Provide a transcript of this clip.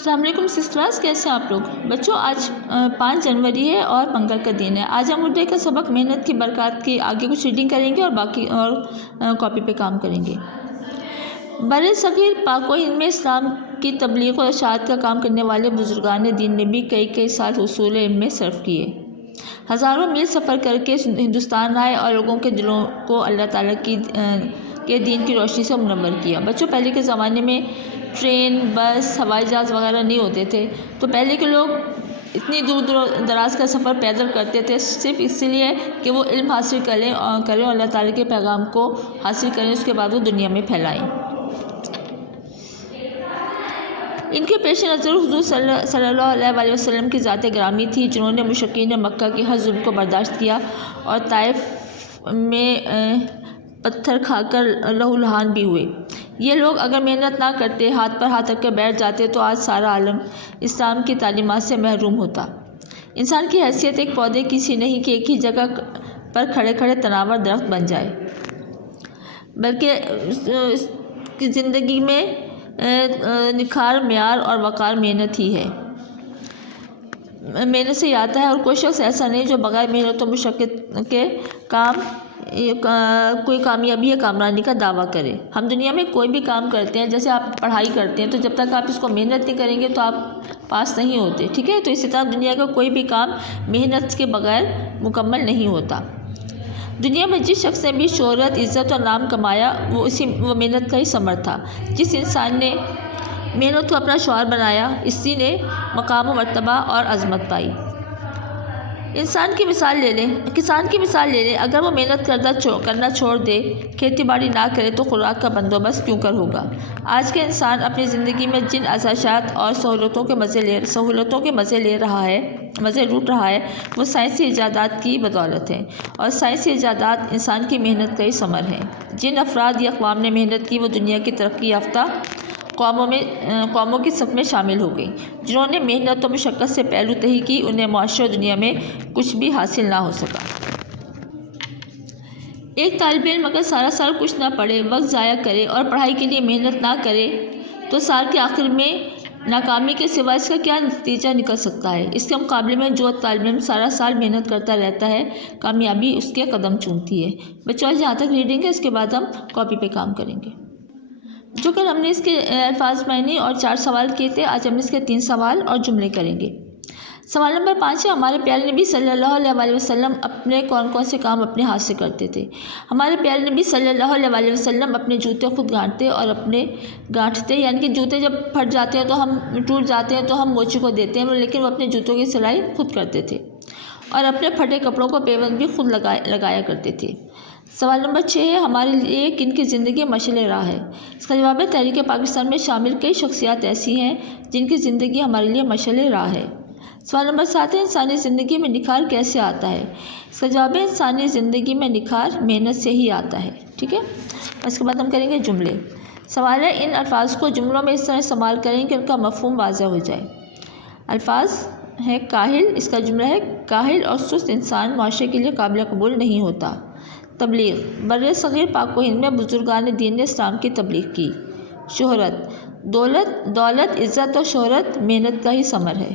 السلام علیکم سسٹرز، کیسے ہیں آپ لوگ؟ بچوں، آج 5 جنوری ہے اور منگل کا دن ہے۔ آج ہم اردو کا سبق محنت کی برکات کی آگے کچھ ریڈنگ کریں گے اور باقی کاپی پہ کام کریں گے۔ بر صغیر پاک و ہند میں اسلام کی تبلیغ و اشاعت کا کام کرنے والے بزرگان دین نے بھی کئی سال حصول علم میں صرف کیے۔ ہزاروں میل سفر کر کے ہندوستان آئے اور لوگوں کے دلوں کو اللہ تعالیٰ کے دین کی روشنی سے منور کیا۔ بچوں، پہلے کے زمانے میں ٹرین، بس، ہوائی جہاز وغیرہ نہیں ہوتے تھے، تو پہلے کے لوگ اتنی دور دراز کا سفر پیدل کرتے تھے صرف اس لیے کہ وہ علم حاصل کریں اور اللہ تعالیٰ کے پیغام کو حاصل کریں، اس کے بعد وہ دنیا میں پھیلائیں۔ ان کے پیش نظر حضور صلی اللہ علیہ وسلم کی ذات گرامی تھی، جنہوں نے مشرکین مکہ کے ہر ظلم کو برداشت کیا اور طائف میں پتھر کھا کر لہو لہان بھی ہوئے۔ یہ لوگ اگر محنت نہ کرتے، ہاتھ پر ہاتھ رکھ کر بیٹھ جاتے، تو آج سارا عالم اسلام کی تعلیمات سے محروم ہوتا۔ انسان کی حیثیت ایک پودے کی سی نہیں کہ ایک ہی جگہ پر کھڑے تناور درخت بن جائے، بلکہ اس کی زندگی میں نکھار، معیار اور وقار محنت ہی ہے۔ محنت سے ہی آتا ہے، اور کوئی شخص ایسا نہیں جو بغیر محنت و مشقت کے کوئی کامیابی یا کامرانی کا دعویٰ کرے۔ ہم دنیا میں کوئی بھی کام کرتے ہیں، جیسے آپ پڑھائی کرتے ہیں، تو جب تک آپ اس کو محنت نہیں کریں گے تو آپ پاس نہیں ہوتے، ٹھیک ہے؟ تو اسی طرح دنیا کا کوئی بھی کام محنت کے بغیر مکمل نہیں ہوتا۔ دنیا میں جس شخص نے بھی شہرت، عزت اور نام کمایا، وہ محنت کا ہی ثمر تھا۔ جس انسان نے محنت کو اپنا شعار بنایا، اسی نے مقام و مرتبہ اور عظمت پائی۔ کسان کی مثال لے لیں، اگر وہ محنت کرنا چھوڑ دے، کھیتی باڑی نہ کرے، تو خوراک کا بندوبست کیوں کر ہوگا؟ آج کے انسان اپنی زندگی میں جن آسائشات اور سہولتوں کے مزے لوٹ رہا ہے، وہ سائنسی ایجادات کی بدولت ہے، اور سائنسی ایجادات انسان کی محنت کا ہی ثمر ہیں۔ جن افراد یا اقوام نے محنت کی، وہ دنیا کی ترقی یافتہ قوموں کی صف میں شامل ہو گئی۔ جنہوں نے محنت و مشقت سے پہلو تہی کی، انہیں معاشرے اور دنیا میں کچھ بھی حاصل نہ ہو سکا۔ ایک طالب علم اگر سارا سال کچھ نہ پڑھے، وقت ضائع کرے اور پڑھائی کے لیے محنت نہ کرے، تو سال کے آخر میں ناکامی کے سوا اس کا کیا نتیجہ نکل سکتا ہے؟ اس کے مقابلے میں جو طالب علم سارا سال محنت کرتا رہتا ہے، کامیابی اس کے قدم چومتی ہے۔ بچوں، آج یہاں تک ریڈنگ ہے، اس کے بعد ہم کاپی پہ کام کریں گے۔ جو کل ہم نے اس کے الفاظ معنی اور 4 سوال کیے تھے، آج ہم اس کے 3 سوال اور جملے کریں گے۔ سوال نمبر 5 ہے، ہمارے پیارے نبی صلی اللہ علیہ وسلم اپنے کون سے کام اپنے ہاتھ سے کرتے تھے؟ ہمارے پیارے نبی صلی اللہ علیہ وسلم اپنے جوتے خود گانٹھتے، یعنی کہ جوتے جب پھٹ جاتے ہیں تو ہم ٹوٹ جاتے ہیں تو ہم موچی کو دیتے ہیں، لیکن وہ اپنے جوتوں کی سلائی خود کرتے تھے اور اپنے پھٹے کپڑوں کو پیوند بھی خود لگایا کرتے تھے۔ سوال نمبر 6 ہے، ہمارے لیے کن کی زندگی مشعل راہ ہے؟ اس کا جواب ہے، تحریک پاکستان میں شامل کئی شخصیات ایسی ہیں جن کی زندگی ہمارے لیے مشعل راہ ہے۔ سوال نمبر 7 ہے، انسانی زندگی میں نکھار کیسے آتا ہے؟ اس کا جواب ہے، انسانی زندگی میں نکھار محنت سے ہی آتا ہے، ٹھیک ہے؟ اس کے بعد ہم کریں گے جملے۔ سوال ہے، ان الفاظ کو جملوں میں اس طرح استعمال کریں کہ ان کا مفہوم واضح ہو جائے۔ الفاظ ہے کاہل، اس کا جملہ ہے، کاہل اور سست انسان معاشرے کے لیے قابل قبول نہیں ہوتا۔ تبلیغ، بر صغیر پاک و ہند میں بزرگان دین نے اسلام کی تبلیغ کی۔ شہرت، دولت، عزت اور شہرت محنت کا ہی ثمر ہے۔